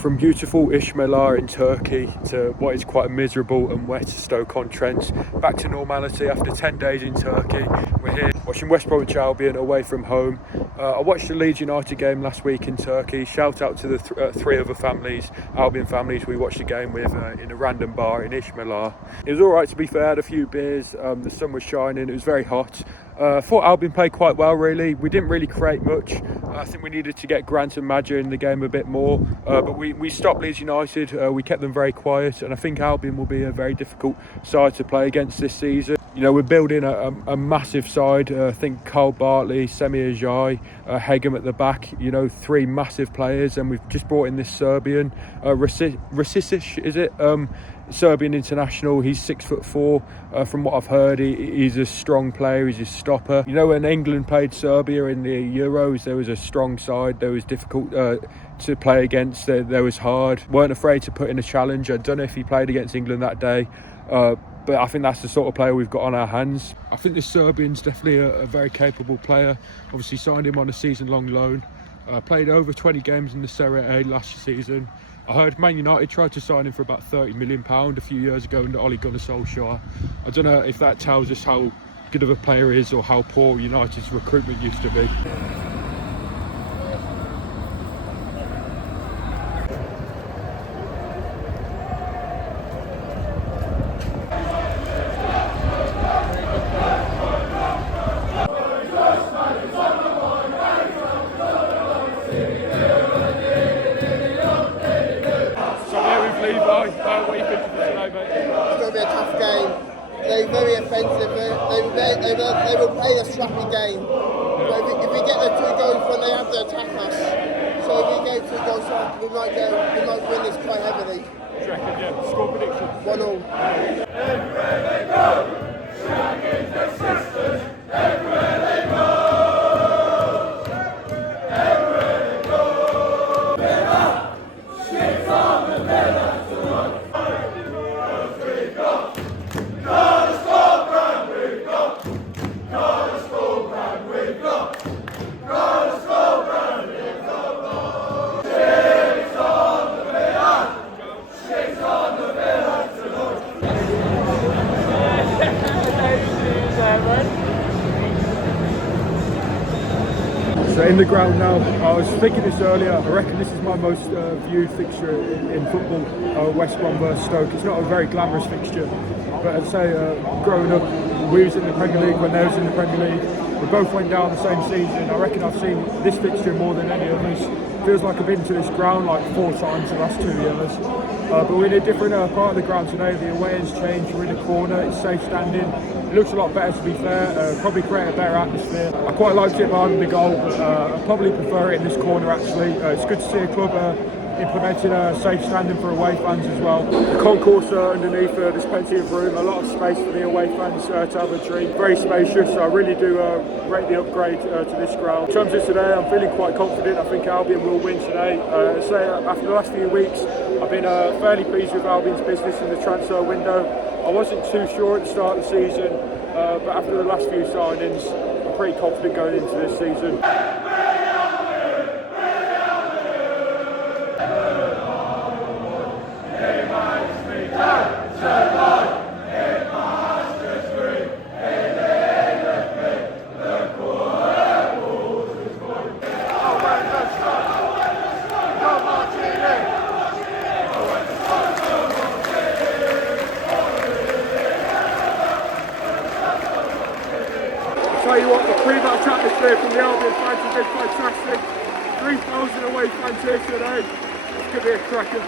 From beautiful Ishmalar in Turkey to what is quite a miserable and wet Stoke-on-Trent, back to normality after 10 days in Turkey. We're here watching West Bromwich Albion away from home. I watched the Leeds United game last week in Turkey. Shout out to the three other families, Albion families we watched the game with in a random bar in Ishmalar. It was alright, to be fair. I had a few beers, the sun was shining, it was very hot. I thought Albion played quite well, really. We didn't really create much. I think we needed to get Grant and Madger in the game a bit more, but we stopped Leeds United. We kept them very quiet, and I think Albion will be a very difficult side to play against this season. You know, we're building a massive side. I think Cole Bartley, Semi Ajay, Hegem at the back, you know, three massive players, and we've just brought in this Serbian, Rasisic, is it? Serbian international. He's 6'4". From what I've heard, he's a strong player. He's a stopper. You know, when England played Serbia in the Euros, there was a strong side. There was difficult to play against. There was hard. Weren't afraid to put in a challenge. I don't know if he played against England that day, but I think that's the sort of player we've got on our hands. I think the Serbian's definitely a very capable player. Obviously signed him on a season-long loan. Played over 20 games in the Serie A last season. I heard Man United tried to sign him for about £30 million a few years ago under Ole Gunnar Solskjaer. I don't know if that tells us how good of a player he is or how poor United's recruitment used to be. They're very offensive. They will play a scrappy game. But if we get the 2 goals when they have to attack us, so if we go 2 goals up, we might win this quite heavily. Do you reckon, yeah? Score prediction? 1-1. Everywhere they go, shagging their sisters. Everywhere they go, everywhere they go. Villa, shit on the Villa to run. We've got a score brand, we've got a score brand, we've got a score brand, we've got. Shit on the Villa, shit on the Villa to run. So in the ground now, I was thinking this earlier, I reckon this is my most viewed fixture in football, West Brom versus Stoke. It's not a very glamorous fixture, but I'd say growing up, we was in the Premier League when they was in the Premier League. We both went down the same season. I reckon I've seen this fixture more than any others. Feels like I've been to this ground like 4 times the last 2 years. But we're in a different part of the ground today. The away has changed, we're in a corner, it's safe standing. It looks a lot better, to be fair, probably create a better atmosphere. I quite liked it behind the goal, but I probably prefer it in this corner actually. It's good to see a club implementing safe standing for away fans as well. The concourse underneath, there's plenty of room, a lot of space for the away fans to have a drink. Very spacious, so I really do rate the upgrade to this ground. In terms of today, I'm feeling quite confident. I think Albion will win today. After the last few weeks, I've been fairly pleased with Albion's business in the transfer window. I wasn't too sure at the start of the season, but after the last few signings, I'm pretty confident going into this season. Tell you what, the pre-match atmosphere from the Albion fans has been fantastic. 3,000 away fans here today. It's going to be a cracker.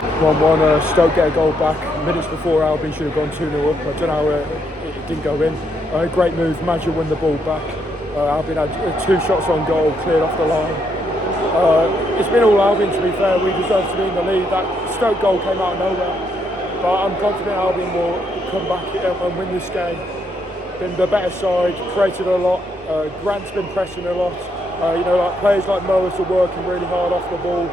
1-1, Stoke get a goal back. Minutes before Albion should have gone 2-0 up. I don't know how it didn't go in. Great move, Madger won the ball back. Albion had 2 shots on goal, cleared off the line. It's been all Albion, to be fair. We deserve to be in the lead. That Stoke goal came out of nowhere. But I'm confident Albion will come back and win this game. Been the better side, created a lot. Grant's been pressing a lot. Players like Moas are working really hard off the ball.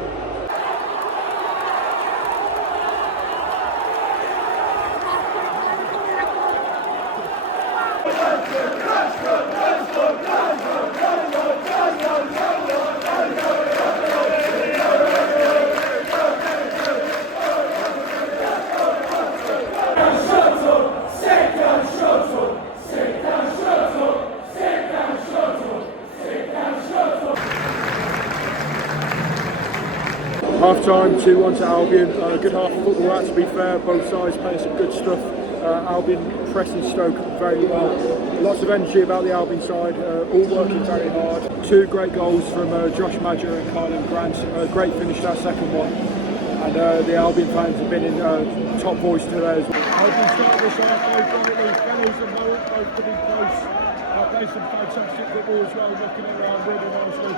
Half time, 2-1 to Albion. Good half of football that, to be fair. Both sides playing some good stuff. Albion pressing Stoke very well. Lots of energy about the Albion side, all working very hard. 2 great goals from Josh Madger and Carlin Grant. Great finish, that second one. And the Albion fans have been in top voice today as well. Albion start this half very brightly. Fellows and Moat both pretty close. Played some fantastic football as well, knocking it around really nicely.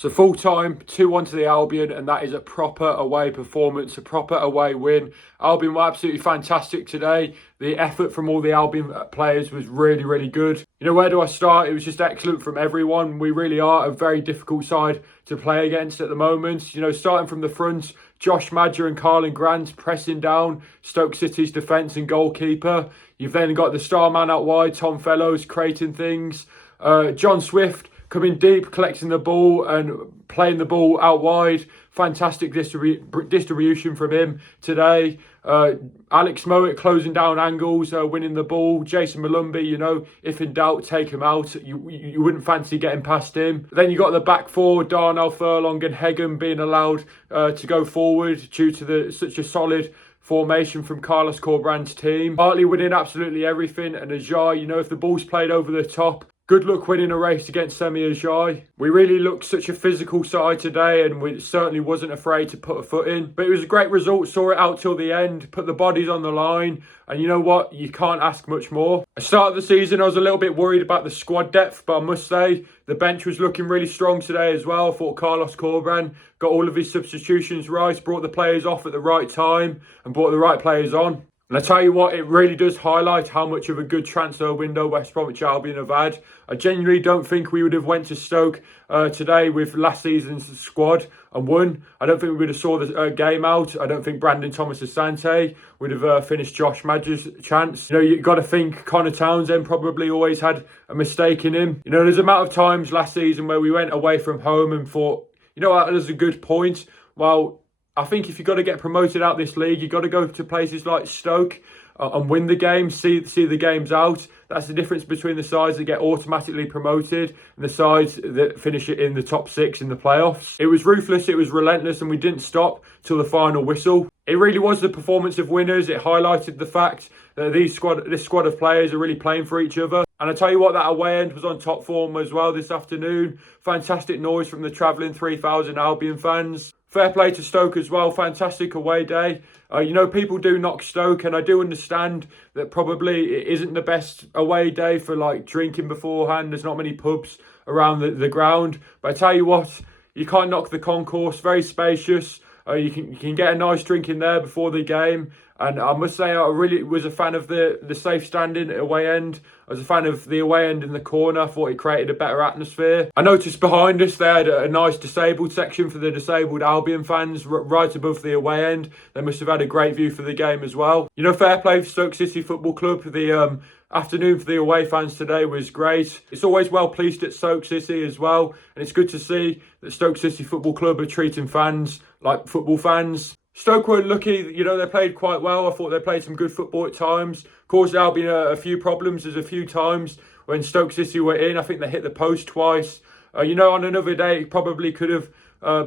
So full time, 2-1 to the Albion, and that is a proper away performance, a proper away win. Albion were absolutely fantastic today. The effort from all the Albion players was really, really good. You know, where do I start? It was just excellent from everyone. We really are a very difficult side to play against at the moment. You know, starting from the front, Josh Madger and Carlin Grant pressing down Stoke City's defence and goalkeeper. You've then got the star man out wide, Tom Fellows, creating things. John Swift coming deep, collecting the ball and playing the ball out wide. Fantastic distribution from him today. Alex Mowat closing down angles, winning the ball. Jason Malumbi, you know, if in doubt, take him out. You wouldn't fancy getting past him. Then you got the back four, Darnell Furlong and Hegem being allowed to go forward due to such a solid formation from Carlos Corbrand's team. Bartley winning absolutely everything, and Ajay, you know, if the ball's played over the top, good luck winning a race against Semi Ajay. We really looked such a physical side today, and we certainly wasn't afraid to put a foot in. But it was a great result, saw it out till the end, put the bodies on the line, and you know what? You can't ask much more. At the start of the season, I was a little bit worried about the squad depth, but I must say, the bench was looking really strong today as well. I thought Carlos Corbrand got all of his substitutions right, brought the players off at the right time, and brought the right players on. And I tell you what, it really does highlight how much of a good transfer window West Bromwich Albion have had. I genuinely don't think we would have went to Stoke today with last season's squad and won. I don't think we would have saw the game out. I don't think Brandon Thomas-Asante would have finished Josh Madger's chance. You know, you've got to think Connor Townsend probably always had a mistake in him. You know, there's a amount of times last season where we went away from home and thought, you know, that was a good point. Well, I think if you've got to get promoted out this league, you've got to go to places like Stoke and win the game, see the games out. That's the difference between the sides that get automatically promoted and the sides that finish it in the top 6 in the playoffs. It was ruthless, it was relentless, and we didn't stop till the final whistle. It really was the performance of winners. It highlighted the fact that this squad of players are really playing for each other. And I tell you what, that away end was on top form as well this afternoon. Fantastic noise from the travelling 3,000 Albion fans. Fair play to Stoke as well. Fantastic away day. You know, people do knock Stoke, and I do understand that probably it isn't the best away day for like drinking beforehand. There's not many pubs around the ground. But I tell you what, you can't knock the concourse. Very spacious. You can get a nice drink in there before the game. And I must say, I really was a fan of the safe standing away end. I was a fan of the away end in the corner. I thought it created a better atmosphere. I noticed behind us they had a nice disabled section for the disabled Albion fans right above the away end. They must have had a great view for the game as well. You know, fair play for Stoke City Football Club. The afternoon for the away fans today was great. It's always well pleased at Stoke City as well. And it's good to see that Stoke City Football Club are treating fans like football fans. Stoke were lucky, you know, they played quite well. I thought they played some good football at times. Caused Albion a few problems. There's a few times when Stoke City were in. I think they hit the post twice. You know, on another day, it probably could have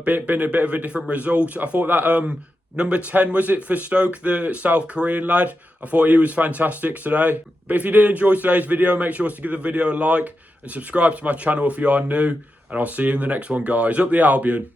been a bit of a different result. I thought that number 10, was it, for Stoke, the South Korean lad? I thought he was fantastic today. But if you did enjoy today's video, make sure to give the video a like and subscribe to my channel if you are new. And I'll see you in the next one, guys. Up the Albion.